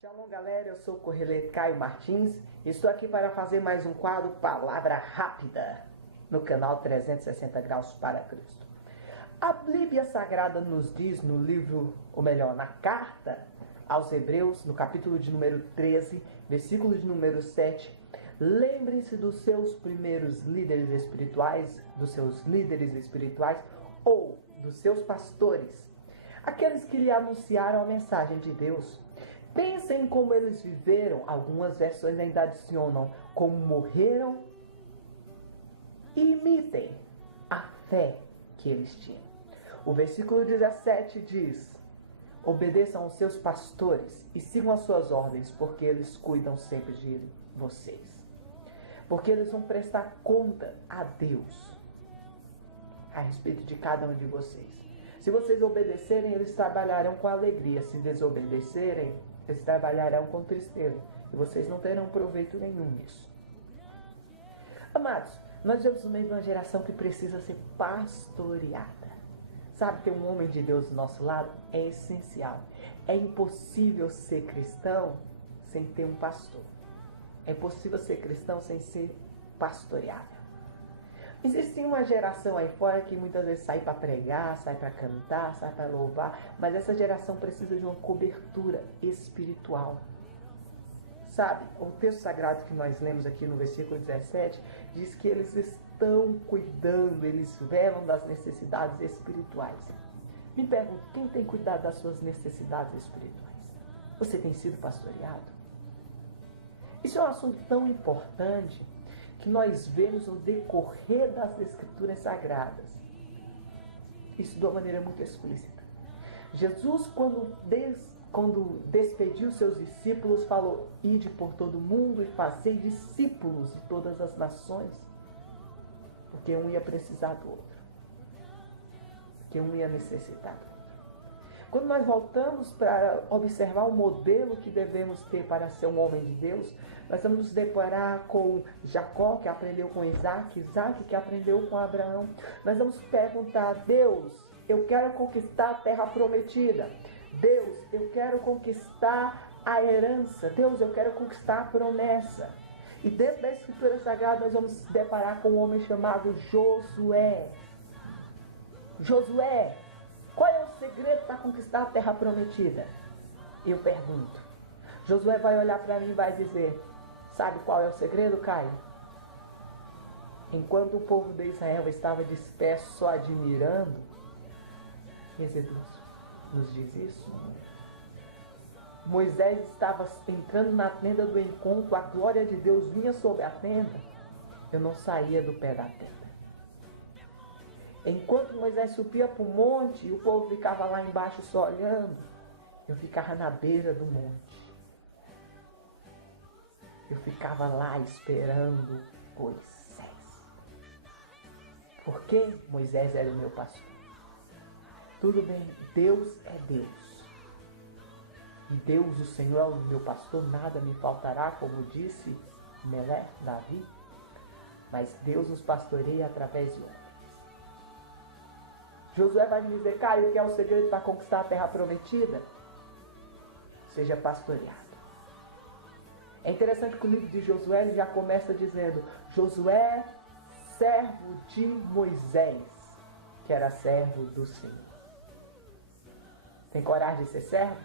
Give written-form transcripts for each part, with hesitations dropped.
Shalom, galera, eu sou o correleiro Caio Martins e estou aqui para fazer mais um quadro Palavra Rápida no canal 360 Graus para Cristo. A Bíblia Sagrada nos diz no livro, ou melhor, na carta aos Hebreus, no capítulo de número 13, versículo de número 7, lembrem-se dos seus primeiros líderes espirituais, ou dos seus pastores, aqueles que lhe anunciaram a mensagem de Deus. Pensem em como eles viveram, algumas versões ainda adicionam como morreram, e imitem a fé que eles tinham. O versículo 17 diz: obedeçam aos seus pastores e sigam as suas ordens, porque eles cuidam sempre de vocês. Porque eles vão prestar conta a Deus a respeito de cada um de vocês. Se vocês obedecerem, eles trabalharão com alegria. Se desobedecerem, eles trabalharão com tristeza. E vocês não terão proveito nenhum nisso. Amados, nós vivemos no meio de uma geração que precisa ser pastoreada. Sabe, ter um homem de Deus do nosso lado é essencial. É impossível ser cristão sem ter um pastor. É impossível ser cristão sem ser pastoreado. Existe uma geração aí fora que muitas vezes sai para pregar, sai para cantar, sai para louvar, mas essa geração precisa de uma cobertura espiritual. Sabe, o texto sagrado que nós lemos aqui no versículo 17 diz que eles estão cuidando, eles velam das necessidades espirituais. Me pergunto, quem tem cuidado das suas necessidades espirituais? Você tem sido pastoreado? Isso é um assunto tão importante que nós vemos no decorrer das Escrituras Sagradas. Isso de uma maneira muito explícita. Jesus, quando despediu seus discípulos, falou: ide por todo mundo e fazei discípulos de todas as nações. Porque um ia precisar do outro. Porque um ia necessitar do outro. Quando nós voltamos para observar o modelo que devemos ter para ser um homem de Deus, nós vamos nos deparar com Jacó, que aprendeu com Isaac, Isaac, que aprendeu com Abraão. Nós vamos perguntar: Deus, eu quero conquistar a terra prometida. Deus, eu quero conquistar a herança. Deus, eu quero conquistar a promessa. E dentro da Escritura Sagrada nós vamos se deparar com um homem chamado Josué. Josué, qual é o segredo para conquistar a terra prometida? Eu pergunto. Josué vai olhar para mim e vai dizer: sabe qual é o segredo, Caio? Enquanto o povo de Israel estava disperso só admirando, Exodus nos diz isso. Moisés estava entrando na tenda do encontro, a glória de Deus vinha sobre a tenda. Eu não saía do pé da tenda. Enquanto Moisés subia para o monte e o povo ficava lá embaixo só olhando, eu ficava na beira do monte. Eu ficava lá esperando Moisés. Porque Moisés era o meu pastor. Tudo bem, Deus é Deus. E Deus, o Senhor, é o meu pastor, nada me faltará, como disse Melé, Davi. Mas Deus nos pastoreia através de homens. Josué vai me dizer: Caio, que é o segredo para conquistar a terra prometida? Seja pastoreado. É interessante que o livro de Josué ele já começa dizendo: Josué, servo de Moisés, que era servo do Senhor. Tem coragem de ser servo?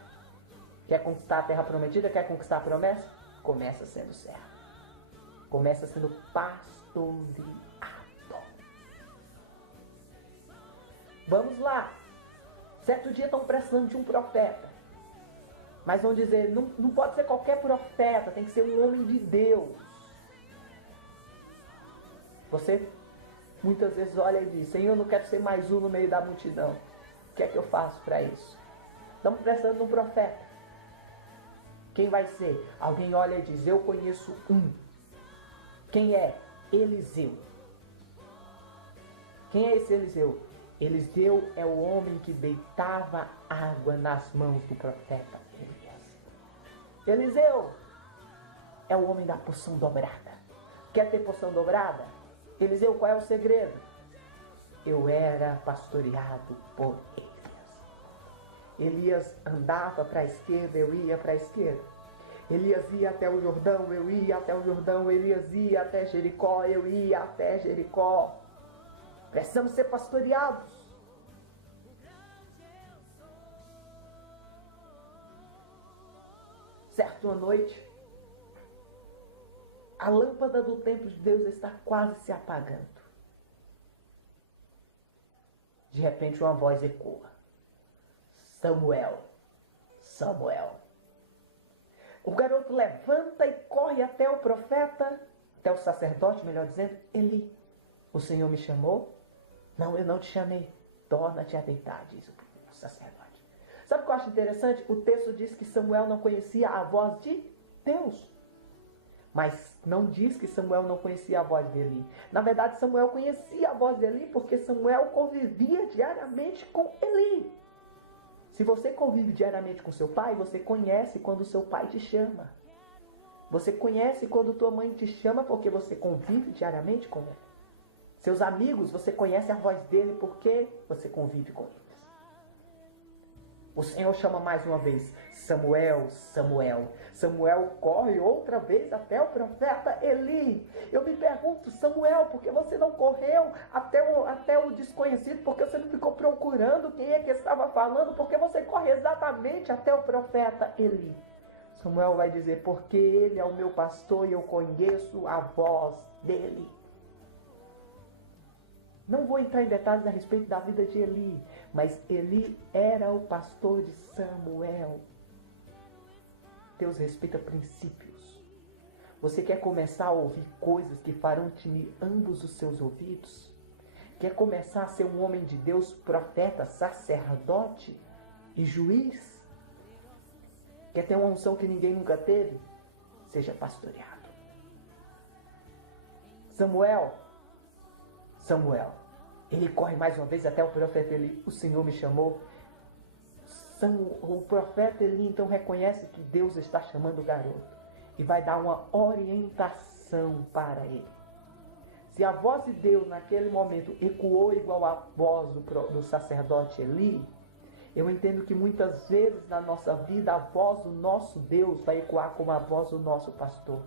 Quer conquistar a terra prometida? Quer conquistar a promessa? Começa sendo servo. Começa sendo pastoreado. Vamos lá. Certo dia estão precisando de um profeta. Mas vão dizer: não pode ser qualquer profeta, tem que ser um homem de Deus. Você muitas vezes olha e diz: Senhor, eu não quero ser mais um no meio da multidão. O que é que eu faço para isso? Estamos precisando de um profeta. Quem vai ser? Alguém olha e diz: eu conheço um. Quem é? Eliseu. Quem é esse Eliseu? Eliseu é o homem que deitava água nas mãos do profeta Elias. Eliseu é o homem da porção dobrada. Quer ter porção dobrada? Eliseu, qual é o segredo? eu era pastoreado por Elias. Elias andava para a esquerda, eu ia para a esquerda. Elias ia até o Jordão, eu ia até o Jordão. Elias ia até Jericó, eu ia até Jericó. Precisamos ser pastoreados. Certa noite, a lâmpada do templo de Deus está quase se apagando. De repente uma voz ecoa: Samuel, Samuel. O garoto levanta e corre até o profeta, até o sacerdote, melhor dizendo, Eli. O Senhor me chamou? Não, eu não te chamei. Torna-te a deitar, diz o sacerdote. Sabe o que eu acho interessante? O texto diz que Samuel não conhecia a voz de Deus. Mas não diz que Samuel não conhecia a voz de Eli. Na verdade, Samuel conhecia a voz de Eli porque Samuel convivia diariamente com Eli. Se você convive diariamente com seu pai, você conhece quando seu pai te chama. Você conhece quando tua mãe te chama porque você convive diariamente com ele. Seus amigos, você conhece a voz dele porque você convive com eles. O Senhor chama mais uma vez, Samuel, Samuel. Samuel corre outra vez até o profeta Eli. Eu me pergunto, Samuel, por que você não correu até o desconhecido? Por que você não ficou procurando quem é que estava falando? Por que você corre exatamente até o profeta Eli? Samuel vai dizer, porque ele é o meu pastor e eu conheço a voz dele. Não vou entrar em detalhes a respeito da vida de Eli, mas Eli era o pastor de Samuel. Deus respeita princípios. Você quer começar a ouvir coisas que farão tinir ambos os seus ouvidos? Quer começar a ser um homem de Deus, profeta, sacerdote e juiz? Quer ter uma unção que ninguém nunca teve? Seja pastoreado. Samuel, ele corre mais uma vez até o profeta Eli. O Senhor me chamou. O profeta Eli então reconhece que Deus está chamando o garoto e vai dar uma orientação para ele. Se a voz de Deus naquele momento ecoou igual a voz do sacerdote Eli, eu entendo que muitas vezes na nossa vida a voz do nosso Deus vai ecoar como a voz do nosso pastor.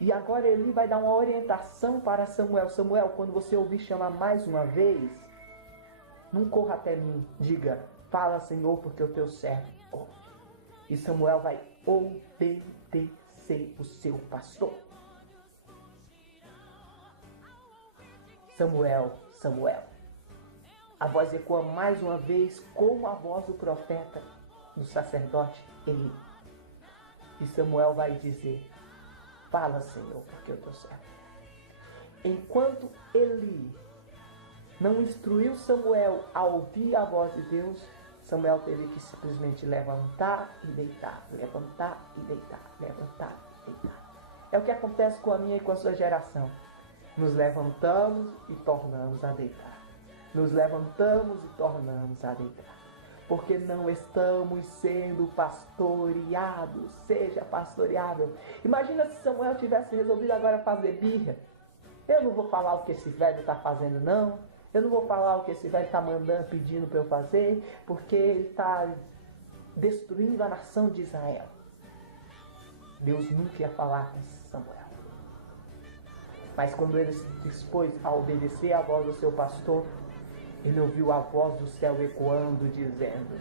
E agora Eli vai dar uma orientação para Samuel. Samuel, quando você ouvir chamar mais uma vez, não corra até mim. Diga, fala, Senhor, porque o teu servo ouve. E Samuel vai obedecer o seu pastor. Samuel, Samuel. A voz ecoa mais uma vez como a voz do profeta, do sacerdote Eli. E Samuel vai dizer, fala, Senhor, porque eu estou certo. Enquanto Eli não instruiu Samuel a ouvir a voz de Deus, Samuel teve que simplesmente levantar e deitar, levantar e deitar, levantar e deitar. É o que acontece com a minha e com a sua geração. Nos levantamos e tornamos a deitar. Nos levantamos e tornamos a deitar. Porque não estamos sendo pastoreados. Seja pastoreável. Imagina se Samuel tivesse resolvido agora fazer birra. Eu não vou falar o que esse velho está fazendo, não. Eu não vou falar o que esse velho está mandando, pedindo para eu fazer, porque ele está destruindo a nação de Israel. Deus nunca ia falar com Samuel. Mas quando ele se dispôs a obedecer à voz do seu pastor, ele ouviu a voz do céu ecoando, dizendo,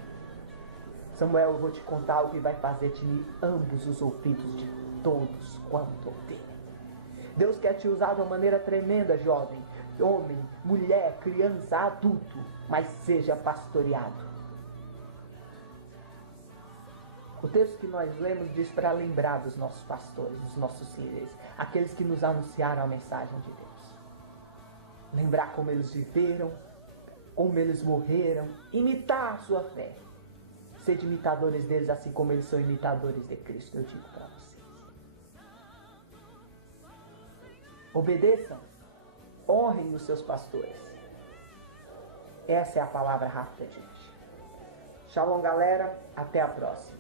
Samuel, eu vou te contar o que vai fazer tinir ambos os ouvidos de todos quanto ouvirem. Deus quer te usar de uma maneira tremenda, jovem, homem, mulher, criança, adulto, mas seja pastoreado. O texto que nós lemos diz para lembrar dos nossos pastores, dos nossos líderes, aqueles que nos anunciaram a mensagem de Deus. Lembrar como eles viveram, como eles morreram, imitar a sua fé. Sede imitadores deles, assim como eles são imitadores de Cristo, eu digo para vocês. Obedeçam, honrem os seus pastores. Essa é a palavra rápida de hoje. Shalom, galera, até a próxima.